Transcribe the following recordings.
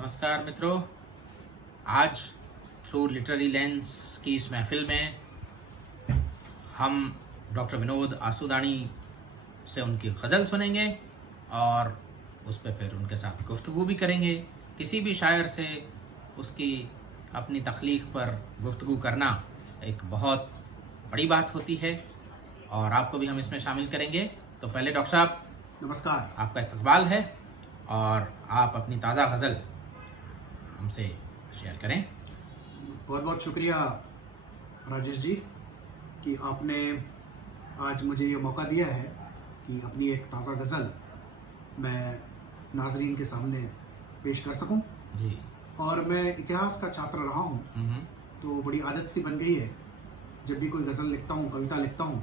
नमस्कार मित्रों, आज थ्रू लिटरेरी लेंस की इस महफिल में हम डॉक्टर विनोद आसूदानी से उनकी गज़ल सुनेंगे और उस पर फिर उनके साथ गुफ्तगू भी करेंगे। किसी भी शायर से उसकी अपनी तख्लीक पर गुफ्तगू करना एक बहुत बड़ी बात होती है और आपको भी हम इसमें शामिल करेंगे। तो पहले डॉक्टर साहब नमस्कार, आपका इस्तकबाल है और आप अपनी ताज़ा गज़ल हमसे शेयर करें। बहुत बहुत शुक्रिया राजेश जी कि आपने आज मुझे ये मौका दिया है कि अपनी एक ताज़ा गज़ल मैं नाजरीन के सामने पेश कर सकूं। जी। और मैं इतिहास का छात्र रहा हूं, तो बड़ी आदत सी बन गई है, जब भी कोई गज़ल लिखता हूं, कविता लिखता हूं,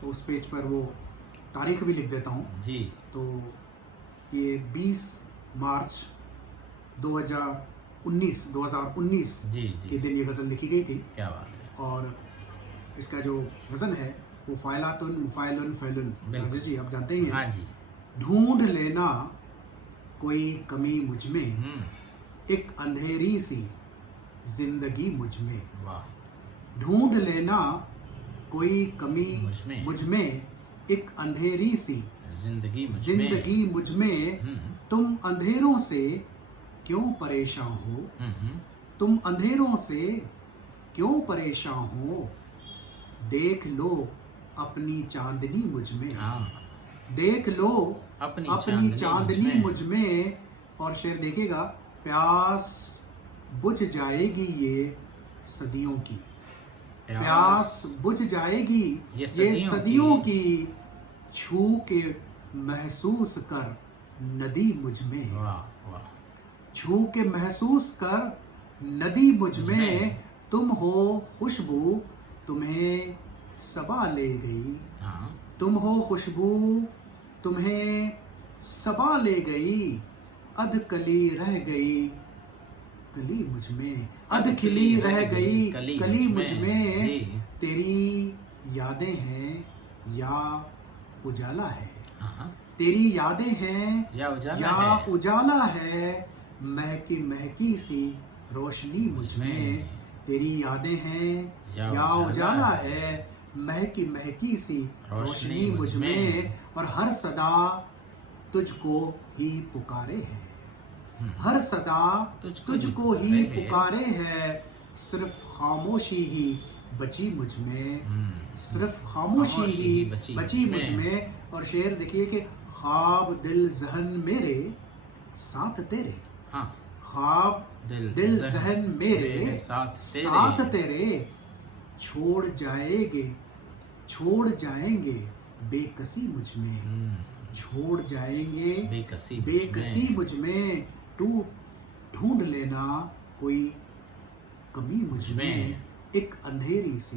तो उस पेज पर वो तारीख भी लिख देता हूं। जी। तो ये 20 मार्च 2019 जी के दिन ये गज़ल लिखी गई थी। क्या बात है। और इसका जो वज़न है वो फ़ायलातुन मुफ़ाइलुन फ़ैलुन। राजेश जी आप जानते ही हैं। हाँ जी। ढूंढ लेना कोई कमी मुझ में, एक अंधेरी सी जिंदगी मुझ में। वाह। ढूंढ लेना कोई कमी मुझ में, एक अंधेरी सी जिंदगी मुझ में। तुम अंधेरों से क्यों परेशान हो, तुम अंधेरों से क्यों परेशान हो। देख लो अपनी चांदनी मुझ में, देख लो अपनी चांदनी मुझ में। और शेर देखिएगा, प्यास बुझ जाएगी ये सदियों की, प्यास बुझ जाएगी ये सदियों की। छू के महसूस कर नदी मुझ में, छू के महसूस कर नदी मुझ में। तुम हो खुशबू तुम्हें सबा ले गई, तुम हो खुशबू तुम्हें सबा ले गई। अध कली रह गई कली मुझ में, अध खिली रह गई कली मुझ में। तेरी यादें हैं या उजाला है, तेरी यादें हैं या उजाला है। महकी महकी सी रोशनी मुझ में, तेरी यादें हैं या उजाला है। महकी महकी सी रोशनी मुझ में। और हर सदा तुझको ही पुकारे है, हर सदा तुझको ही पुकारे है। सिर्फ खामोशी ही बची मुझ में, सिर्फ खामोशी ही बची मुझ में। और शेर देखिए कि ख्वाब दिल जहन मेरे साथ तेरे, ख्वाब दिल जहन मेरे साथ तेरे। छोड़ जाएंगे बेकसी मुझ में, छोड़ जाएंगे बेकसी मुझ में। ढूंढ लेना कोई कमी मुझ में, एक अंधेरी सी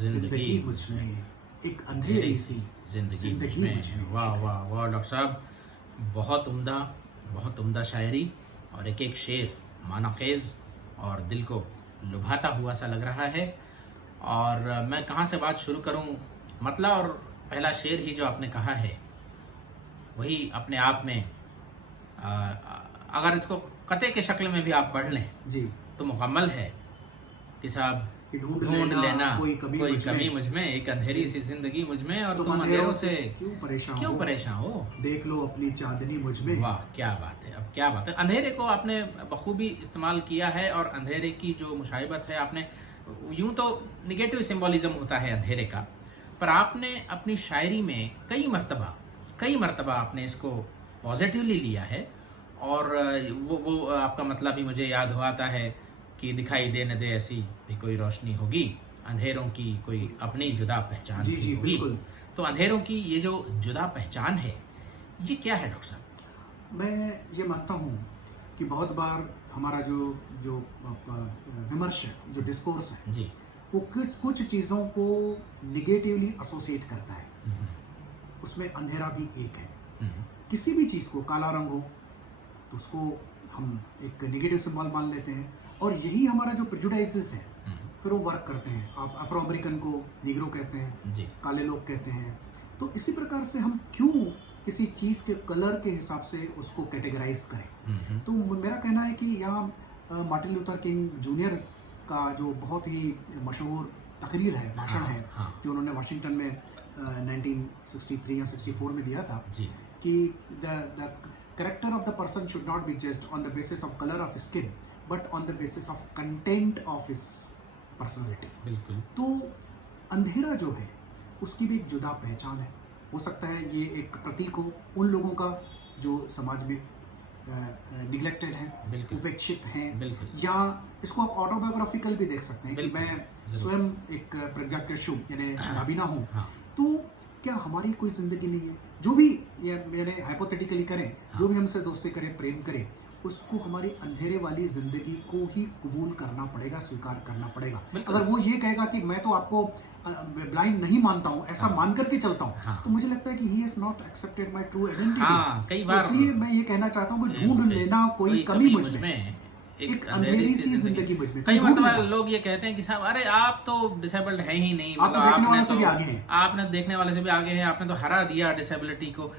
जिंदगी मुझ में, एक अंधेरी सी जिंदगी मुझ में। वाह वाह वाह डॉक्टर साहब, बहुत उम्दा शायरी और एक एक शेर मानाखेज और दिल को लुभाता हुआ सा लग रहा है। और मैं कहाँ से बात शुरू करूँ। मतलब और पहला शेर ही जो आपने कहा है वही अपने आप में अगर इसको कते के शक्ल में भी आप पढ़ लें जी तो मुकम्मल है कि साहब ढूंढ लेना कोई कमी मुझ में, एक अंधेरी सी जिंदगी मुझ में। और तुम अंधेरों से क्यों परेशान हो, देख लो अपनी चांदनी मुझ में। वाह क्या बात है। अब क्या बात है, अंधेरे को आपने बखूबी इस्तेमाल किया है और अंधेरे की जो मुशाहिबत है आपने, यूं तो निगेटिव सिंबोलिज्म होता है अंधेरे का, पर आपने अपनी शायरी में कई मरतबा आपने इसको पॉजिटिवली लिया है। और वो आपका मतलब भी मुझे याद हुआता है कि दिखाई दे न दे ऐसी भी कोई रोशनी होगी, अंधेरों की कोई अपनी जुदा पहचान होगी। बिल्कुल। तो अंधेरों की ये जो जुदा पहचान है ये क्या है डॉक्टर साहब। मैं ये मानता हूँ कि बहुत बार हमारा जो विमर्श है, जो डिस्कोर्स है जी, वो कुछ चीज़ों को निगेटिवली एसोसिएट करता है। उसमें अंधेरा भी एक है। किसी भी चीज़ को, काला रंग हो तो उसको हम एक नेगेटिव सिंबल मान लेते हैं और यही हमारा जो प्रेजुडाइसेस है फिर वो वर्क करते हैं। आप अफ्रो अमेरिकन को निग्रो कहते हैं जी, काले लोग कहते हैं। तो इसी प्रकार से हम क्यों किसी चीज के कलर के हिसाब से उसको कैटेगराइज करें। तो मेरा कहना है कि यहाँ मार्टिन लूथर किंग जूनियर का जो बहुत ही मशहूर तकरीर है, भाषण है, जो उन्होंने वाशिंगटन में 1963 या 64 में दिया था, कि the character of the person should not be judged on the basis of colour of skin but on the basis of content of his personality. बिल्कुल। तो अंधेरा जो है उसकी भी एक जुदा पहचान है। हो सकता है ये एक प्रतीक हो उन लोगों का जो समाज में निग्लेक्टेड हैं, उपेक्षित हैं, या इसको आप ऑटोबायोग्राफिकल भी देख सकते हैं कि मैं स्वयं एक प्रज्ञाचक्षु यानी नाबीना हूँ। तो क्या हमारी कोई जिंदगी नहीं है? जो भी यानी हाइपोथेटिकली करें, जो भी हमसे दोस्ती करें, प्रेम करें, उसको हमारी अंधेरे वाली जिंदगी को ही कबूल करना पड़ेगा, स्वीकार करना पड़ेगा। अगर वो ये कहेगा कि मैं तो आपको ब्लाइंड नहीं मानता हूँ, ऐसा मान करके चलता हूँ, तो मुझे लगता है कि he is not accepted my true identity. कई बार इसलिए मैं ये कहना चाहता हूँ कि ढूंढ लेना कोई कमी मुझ में, एक अंधेरी सी जिंदगी मुझ में। कई बार लोग ये कहते हैं कि साहब अरे आप तो डिसेबल्ड है ही नहीं, आप देखने वाले से भी आगे हैं, आपने देखने वाले से भी आगे हैं, आपने तो हरा दिया डिसेबिलिटी को।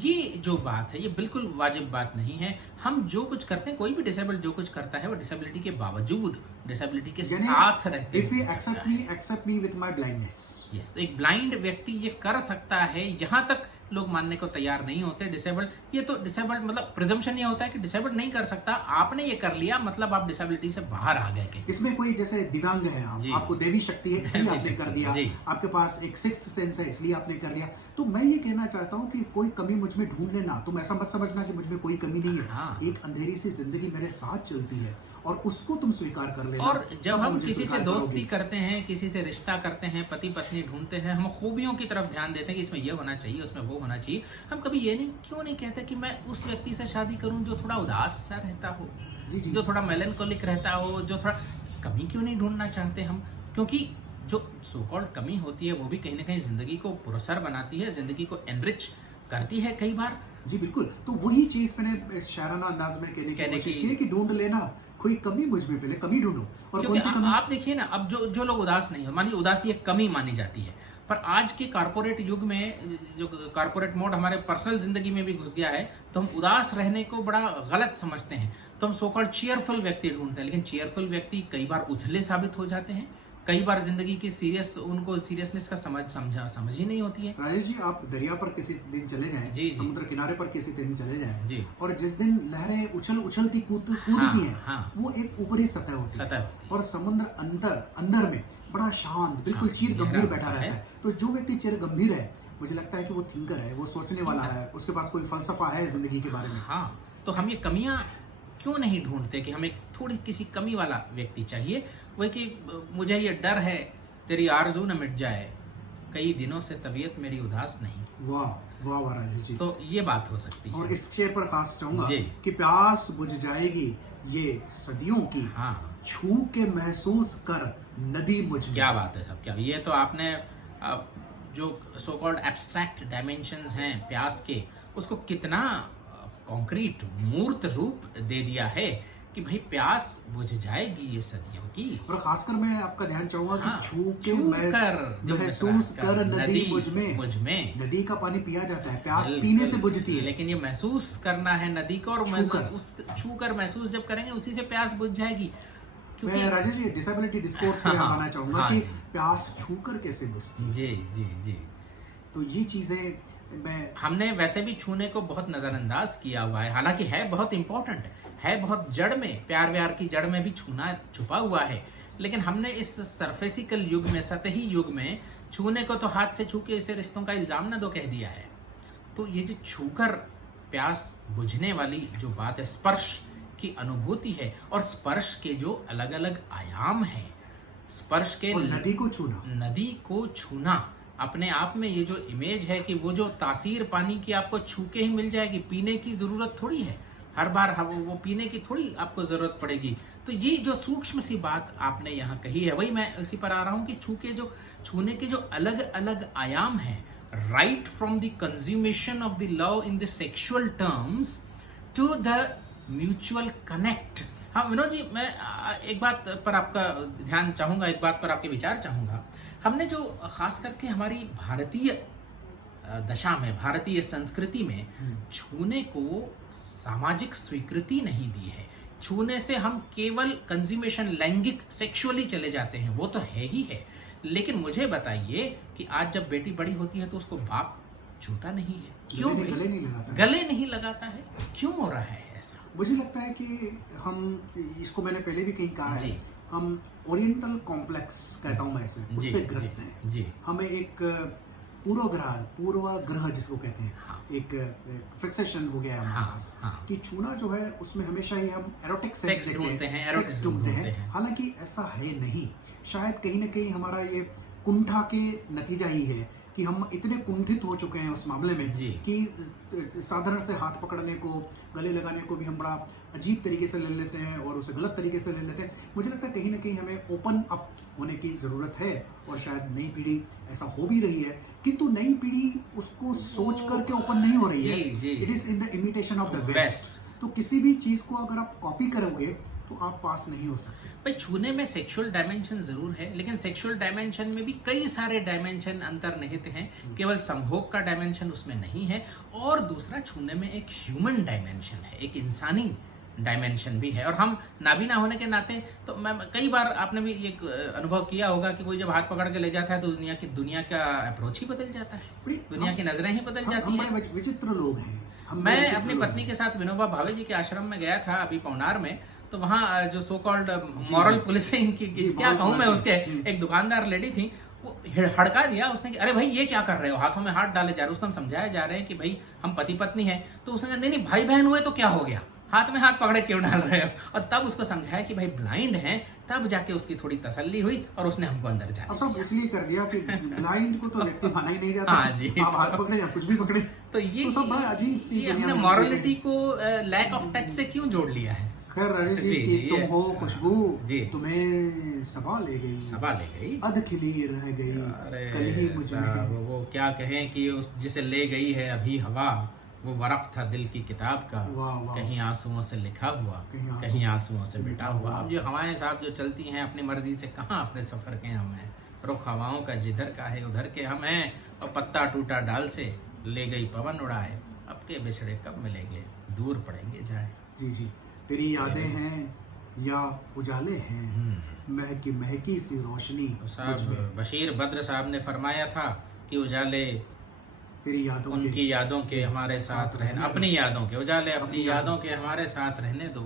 ये जो बात है ये बिल्कुल वाजिब बात नहीं है। हम जो कुछ करते हैं, कोई भी डिसेबल्ड जो कुछ करता है वो डिसेबिलिटी के बावजूद, डिसेबिलिटी के साथ रहते हैं। If you accept me with my blindness. Yes, एक ब्लाइंड व्यक्ति ये कर सकता है, यहाँ तक लोग मानने को तैयार नहीं होते। डिसेबल्ड, ये तो डिसेबल्ड मतलब प्रिजम्पशन ये होता है कि डिसेबल्ड नहीं कर सकता, आपने ये कर लिया मतलब आप डिसेबिलिटी से बाहर आ गए। इसमें कोई जैसे दिव्यांग है, आपको देवी शक्ति है इसलिए आपने कर दिया, आपके पास एक सिक्स्थ सेंस है इसलिए आपने कर लिया। तो मैं ये कहना चाहता हूँ कि कोई कमी मुझ में ढूंढ लेना, तुम ऐसा मत समझना कि मुझ में कोई कमी नहीं है। एक अंधेरी सी जिंदगी मेरे साथ चलती है और उसको तुम स्वीकार कर लेना। और जब हम किसी से दोस्ती करते हैं, किसी से रिश्ता करते हैं, पति पत्नी ढूंढते हैं, हम खूबियों की तरफ ध्यान देते हैं कि इसमें ये होना चाहिए, उसमें वो होना चाहिए। हम कभी ये क्यों नहीं कहते कि मैं उस व्यक्ति से शादी करूं जो थोड़ा उदास सा रहता हो, जो थोड़ा मेलनकोलिक रहता हो, जो थोड़ा कमी क्यों नहीं ढूंढना चाहते हम? क्योंकि जो सो कॉल्ड कमी होती है वो भी कहीं ना कहीं जिंदगी को पुरस्कार बनाती है, जिंदगी को एनरिच करती है कई बार। जी बिल्कुल। तो वही चीज मैंने शायराना अंदाज में कहने की कोशिश की कि ढूंढ लेना कोई कमी मुझ में, पहले कमी ढूंढो। और कौन सी कमी? आप देखिए ना, अब जो लोग उदास नहीं है, मानिए उदासी एक कमी मानी जाती है, पर आज के कारपोरेट युग में जो कारपोरेट मोड हमारे पर्सनल जिंदगी में भी घुस गया है, तो हम उदास रहने को बड़ा गलत समझते हैं। तो हम सो कॉल्ड चीयरफुल व्यक्ति ढूंढते हैं, लेकिन चीयरफुल व्यक्ति कई बार उथले साबित हो जाते हैं। कई बार जिंदगी की उनको सीरियसनेस का समझ ही नहीं होती है। राजेश जी, आप दरिया पर किसी दिन चले जाएं, समुद्र किनारे पर किसी दिन चले जाएं जी, और जिस दिन लहरें उछलती कूदती हैं, वो एक ऊपरी सतह होती है और समुद्र अंदर में बड़ा शांत, बिल्कुल चीर गंभीर बैठा रहता है। तो जो व्यक्ति चिर गंभीर है, मुझे लगता है कि वो थिंकर है, वो सोचने वाला है, उसके पास कोई फलसफा है जिंदगी के बारे में। तो हम ये कमियां क्यों नहीं ढूंढते कि हमें थोड़ी किसी कमी वाला व्यक्ति चाहिए? वही कि मुझे ये डर है तेरी आरज़ू न मिट जाए, कई दिनों से तबीयत मेरी उदास नहीं। वाह वाह वाह राजेश जी। तो ये बात हो सकती है। और इस शेर पर खास चाहूंगा कि प्यास बुझ जाएगी ये सदियों की, छू के महसूस कर नदी मुझ में। क्या बात है साहब, क्या ये तो आपने जो सो कॉल्ड एब्स्ट्रैक्ट डायमेंशंस हैं प्यास के, उसको कितना कॉन्क्रीट मूर्त रूप दे दिया है कि भाई प्यास बुझ जाएगी ये सदियों की। और खासकर मैं आपका ध्यान चाहूंगा कि छू के महसूस कर नदी मुझ में। नदी का पानी पिया जाता है, प्यास पीने से बुझती है, लेकिन ये महसूस करना है नदी को, और छू कर महसूस जब करेंगे उसी से प्यास बुझ जाएगी। मैं राजेश जी डिसेबिलिटी डिस्कोर्स पे आना चाहूंगा कि प्यास छू कर कैसे बुझती है। जी जी जी। तो ये चीजें हमने वैसे भी छूने को बहुत नजरअंदाज किया हुआ है, हालांकि है बहुत इंपॉर्टेंट, है बहुत जड़ में, प्यार व्यार की जड़ में भी छूना छुपा हुआ है। लेकिन हमने इस सरफेसिकल युग में, सतही युग में छूने को तो हाथ से छू के इसे रिश्तों का इल्जाम न दो कह दिया है। तो ये जो छूकर प्यास बुझने वाली जो बात है, स्पर्श की अनुभूति है, और स्पर्श के जो अलग अलग आयाम है, स्पर्श के नदी को छूना अपने आप में, ये जो इमेज है कि वो जो तासीर पानी की आपको छू के ही मिल जाएगी, पीने की जरूरत थोड़ी है, हर बार वो पीने की थोड़ी आपको जरूरत पड़ेगी। तो ये जो सूक्ष्म सी बात आपने यहाँ कही है, वही मैं इसी पर आ रहा हूँ कि छूने के जो अलग अलग आयाम हैं, right from the consummation of the love in the sexual terms to the mutual connect. हाँ विनोद जी, मैं एक बात पर आपका ध्यान चाहूंगा, एक बात पर आपके विचार चाहूंगा। हमने जो खास करके हमारी भारतीय दशा में, भारतीय संस्कृति में छूने को सामाजिक स्वीकृति नहीं दी है। छूने से हम केवल कंज्यूमेशन, लैंगिक, सेक्सुअली चले जाते हैं, वो तो है ही है। लेकिन मुझे बताइए कि आज जब बेटी बड़ी होती है तो उसको बाप छूता नहीं है, क्यों? गले नहीं लगाता, गले नहीं लगाता है, क्यों हो रहा है ऐसा? मुझे लगता है कि हम इसको, मैंने पहले भी कहीं कहा है, हम ओरिएंटल कॉम्प्लेक्स कहता हूं मैं इसे, उससे ग्रस्त हैं जी। हमें एक पूर्वाग्रह जिसको कहते हैं, एक फिक्सेशन हो गया है हमारे पास कि छूना जो है उसमें हमेशा ही हम एरोटिक सेक्स ढूंढते हैं। हालांकि ऐसा है नहीं। शायद कहीं ना कहीं हमारा ये कुंठा के नतीजा ही है कि हम इतने कुंठित हो चुके हैं उस मामले में कि साधारण से हाथ पकड़ने को, गले लगाने को भी हम बड़ा अजीब तरीके से ले लेते हैं और उसे गलत तरीके से ले लेते हैं। मुझे लगता है कहीं ना कहीं हमें ओपन अप होने की जरूरत है, और शायद नई पीढ़ी ऐसा हो भी रही है, किंतु नई पीढ़ी उसको सोच करके ओपन नहीं हो रही है। It is in the imitation of the west. तो किसी भी चीज को अगर आप कॉपी करोगे तो आप पास नहीं हो सकते। भाई छूने में सेक्सुअल डायमेंशन जरूर है, लेकिन सेक्सुअल डायमेंशन में भी कई सारे डायमेंशन अंतर्निहित हैं। केवल संभोग का डायमेंशन उसमें नहीं है, और दूसरा छूने में एक ह्यूमन डायमेंशन है, एक इंसानी डायमेंशन भी है। और हम नाबीना होने के नाते, तो मैं कई बार, आपने भी ये अनुभव किया होगा कि कोई जब हाथ पकड़ के ले जाता है तो दुनिया का अप्रोच ही बदल जाता है, दुनिया की नजरें ही बदल जाती है। विचित्र लोग हैं। मैं अपनी पत्नी के साथ विनोबा भावे जी के आश्रम में गया था अभी पौनार में, तो वहाँ जो सो कॉल्ड मॉरल पुलिसिंग की क्या कहूँ मैं, उसके एक दुकानदार लेडी थी, वो हड़का दिया उसने कि अरे भाई ये क्या कर रहे हो, हाथों में हाथ डाले जा रहे हो। उसको हम समझाया जा रहे हैं कि भाई हम पति पत्नी हैं। तो उसने कहा नहीं भाई बहन हुए तो क्या हो गया, हाथ में हाथ पकड़े क्यों डाल रहे हो? और तब उसको समझाया कि भाई ब्लाइंड हैं, तब जाके उसकी थोड़ी तसल्ली हुई और उसने हमको अंदर जाने सब इसलिए कर दिया कि ब्लाइंड को तो व्यक्ति माना ही नहीं जाता। हाँ जी, आप हाथ पकड़े या कुछ भी पकड़े, तो ये तो सब बड़ा अजीब सी हमने मॉरलिटी को लैक ऑफ टच से क्यों जोड़ लिया है? खैर राजेश जी, तुम हो खुशबू, तुम्हें सबा ले गई, अध खिली रह गई, कल ही मुझ में। वो क्या कहें कि उस जिसे ले गई है अभी हवा, वो वरक था दिल की किताब का, कहीं आंसुओं से लिखा हुआ, कहीं आंसुओं से मिटा हुआ। अब जो हवाएं साहब जो चलती हैं अपनी मर्जी से, कहाँ अपने सफर के हम हैं, रुख हवाओं का जिधर का है उधर के हम हैं, और पत्ता टूटा डाल से ले गई पवन उड़ाए, अब के बिछड़े कब मिलेंगे, दूर पड़ेंगे जाए। जी जी, तेरी यादें हैं या उजाले हैं, महकी महकी सी रोशनी। साहब बशीर बद्र साहब ने फरमाया था कि उजाले तेरी यादों, उनकी यादों के हमारे साथ रहने, अपनी यादों के उजाले अपनी यादों के हमारे साथ रहने दो,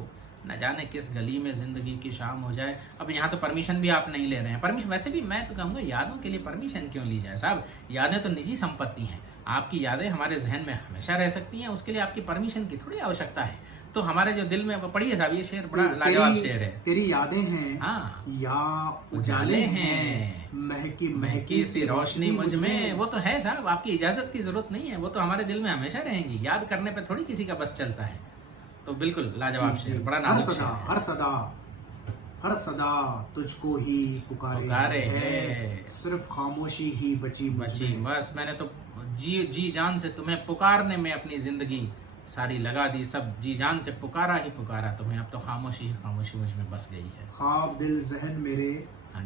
न जाने किस गली में जिंदगी की शाम हो जाए। अब यहाँ तो परमिशन भी आप नहीं ले रहे हैं। परमिशन, वैसे भी मैं तो कहूँगा यादों के लिए परमिशन क्यों ली जाए साहब? यादें तो निजी संपत्ति हैं, आपकी यादें हमारे जहन में हमेशा रह सकती हैं, उसके लिए आपकी परमिशन की थोड़ी आवश्यकता है। तो हमारे जो दिल में, पढ़िए साहब ये शेर बड़ा लाजवाब शेर है। तेरी यादें हैं हाँ या उजाले हैं, महकी महकी सी रोशनी मुझ में। वो तो है साहब, आपकी इजाजत की जरूरत नहीं है, वो तो हमारे दिल में हमेशा रहेंगी। याद करने पे थोड़ी किसी का बस चलता है। तो बिल्कुल लाजवाब शेर, बड़ा नाजुक शेर। हर सदा तुझको ही पुकारे है, सिर्फ खामोशी ही बची बस। मैंने तो जी जान से तुम्हें पुकारने में अपनी जिंदगी सारी लगा दी, सब जी जान से पुकारा ही पुकारा तुम्हें, अब तो खामोशी मुझ में बस गई है। ख्वाब दिल जहन मेरे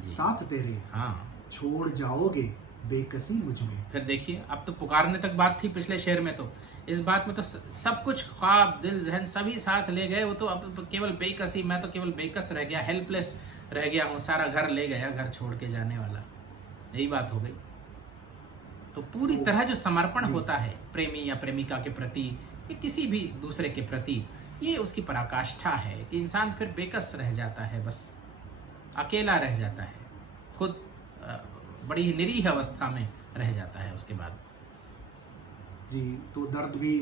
साथ तेरे, हाँ छोड़ जाओगे बेकसी मुझ में। फिर देखिए, अब तो पुकारने तक बात थी पिछले शेर में, तो इस बात में तो सब कुछ, ख्वाब दिल जहन सभी साथ ले गए, वो तो अब तो केवल बेकसी, मैं तो केवल बेकस रह गया, हेल्पलेस रह गया हूँ, सारा घर ले गया, घर छोड़ के जाने वाला, यही बात हो गई। तो पूरी तरह जो समर्पण होता है प्रेमी या प्रेमिका के प्रति, या किसी भी दूसरे के प्रति, ये उसकी पराकाष्ठा है कि इंसान फिर बेकस रह जाता है, बस अकेला रह जाता है, खुद बड़ी ही निरीह अवस्था में रह जाता है उसके बाद। जी, तो दर्द भी,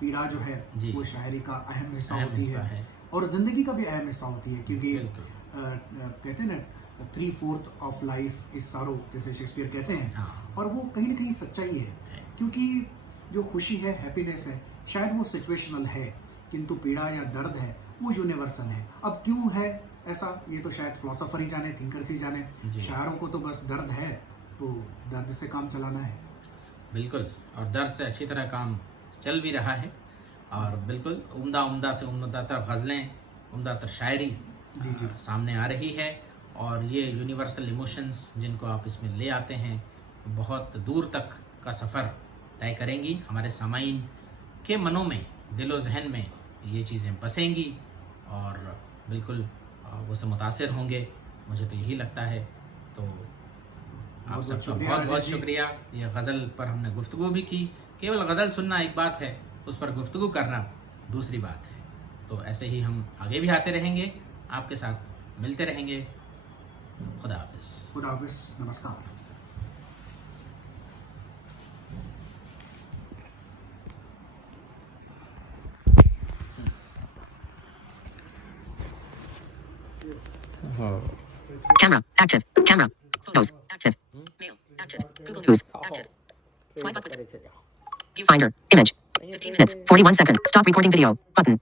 पीड़ा जो है वो शायरी का अहम हिस्सा होती है, और जिंदगी का भी अहम हिस्सा होती है, क्योंकि कहते हैं ना 3/4 ऑफ लाइफ इज सैरो, जैसे शेक्सपियर कहते हैं। और वो कहीं ना कहीं सच्चाई है, क्योंकि जो खुशी है, हैप्पीनेस है, शायद वो सिचुएशनल है, किंतु पीड़ा या दर्द है वो यूनिवर्सल है। अब क्यों है ऐसा, ये तो शायद फिलोसोफर ही जाने, थिंकर्स ही जाने। शायरों को तो बस दर्द है, तो दर्द से काम चलाना है। बिल्कुल, और दर्द से अच्छी तरह काम चल भी रहा है, और बिल्कुल उम्दा से उम्दातर गज़लें, उम्दातर शायरी जी सामने आ रही है, और ये यूनिवर्सल इमोशंस जिनको आप इसमें ले आते हैं, बहुत दूर तक का सफ़र तय करेंगी, हमारे सामाइन के मनों में, दिलो जहन में ये चीज़ें बसेंगी और बिल्कुल वो से मुतासिर होंगे, मुझे तो यही लगता है। तो आप सबका बहुत बहुत शुक्रिया। ये गज़ल पर हमने गुफ्तगू भी की। केवल गज़ल सुनना एक बात है, उस पर गुफ्तगू करना दूसरी बात है। तो ऐसे ही हम आगे भी आते रहेंगे, आपके साथ मिलते रहेंगे। खुदा हाफिज़। खुदा हाफिज़, नमस्कार। Camera active. Camera. Photos active. Mail active. Google News active. Swipe up with Viewfinder image. 15 minutes 41 seconds. Stop recording video button.